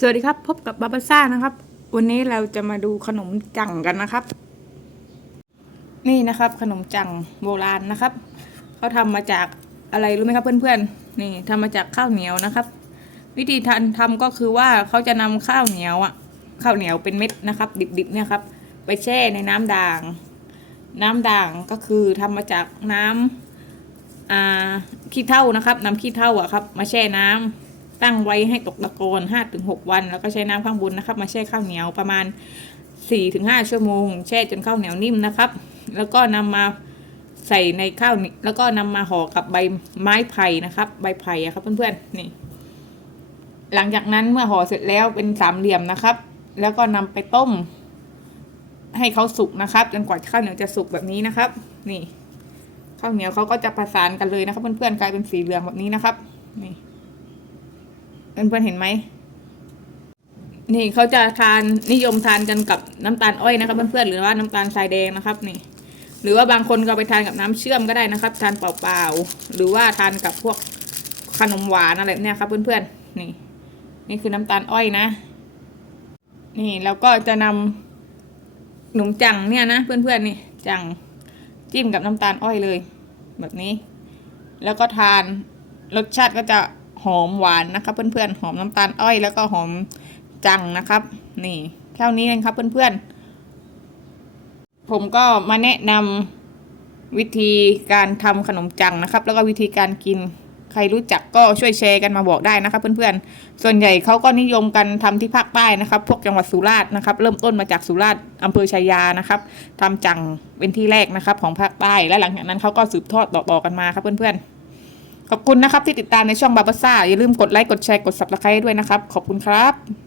สวัสดีครับ พบกับบาบาซ่านะครับ วันนี้เราจะมาดูขนมจังกันนะครับ นี่นะครับ ขนมจังโบราณนะครับเขาทำมาจากอะไรรู้ไหมครับเพื่อนๆนี่ทำมาจากข้าวเหนียวนะครับ วิธีทำทำก็คือว่าเขาจะนำข้าวเหนียวอะข้าวเหนียวเป็นเม็ดนะครับ ดิบๆเนี่ยครับ ไปแช่ในน้ำด่าง น้ำด่างก็คือทำมาจากน้ำอ่าขี้เถ้านะครับ น้ำขี้เถ้าอะครับ มาแช่น้ำ ตั้งไว้ให้ตกตะโกนห้าถึงหกวัน แล้วก็ใช้น้ำข้างบนนะครับ มาแช่ข้าวเหนียวประมาณสี่ถึงห้าชั่วโมง แช่จนข้าวเหนียวนิ่มนะครับ แล้วก็นำมาใส่ในข้าวนียวแล้วก็นำมาห่อกับใบไม้ไผ่นะครับ ใบไผ่อะครับเพื่อนๆนี่ หลังจากนั้นเมื่อห่อเสร็จแล้วเป็นสามเหลี่ยมนะครับ แล้วก็นำไปต้ม ให้เขาสุกนะครับ จนกว่าข้าวเหนียวจะสุกแบบนี้นะครับ นี่ข้าวเหนียวเขาก็จะประสานกันเลยนะครับ เพื่อนๆกลายเป็นสีเหลืองแบบนี้นะครับ นี่ เพื่อนๆเห็นไหมนี่เขาจะทานนิยมทานกันกับน้ำตาลอ้อยนะครับเพื่อนๆหรือว่าน้ำตาลทรายแดงนะครับนี่ หรือว่าบางคนก็เอาไปทานกับน้ำเชื่อมก็ได้นะครับ ทานเปล่าๆหรือว่าทานกับพวกขนมหวานอะไรเนี่ยครับ เพื่อนๆนี่ นี่คือน้ำตาลอ้อยนะ นี่แล้วก็จะนำขนมจังเนี่ยนะเพื่อนๆนี่จังจิ้มกับน้ำตาลอ้อยเลย แบบนี้ แล้วก็ทานรสชาติก็จะ หอมหวานนะครับเพื่อนๆหอมน้ำตาลอ้อยแล้วก็หอมจังนะครับ นี่เท่านี้เองครับเพื่อนๆ ผมก็มาแนะนำวิธีการทำขนมจังนะครับ แล้วก็วิธีการกินใครรู้จักก็ช่วยแชร์กันมาบอกได้นะครับ เพื่อนๆ ส่วนใหญ่เขาก็นิยมกันทำที่ภาคใต้นะครับ พวกจังหวัดสุราษฎร์นะครับ เริ่มต้นมาจากสุราษฎร์อำเภอชายานะครับทำจังเป็นที่แรกนะครับ ของภาคใต้และหลังจากนั้นเขาก็สืบทอดต่อๆกันมาครับเพื่อนๆ ขอบคุณนะครับที่ติดตามในช่องบาบาซ่าอย่าลืมกดไลค์กดแชร์กด subscribe ด้วยนะครับ ขอบคุณครับ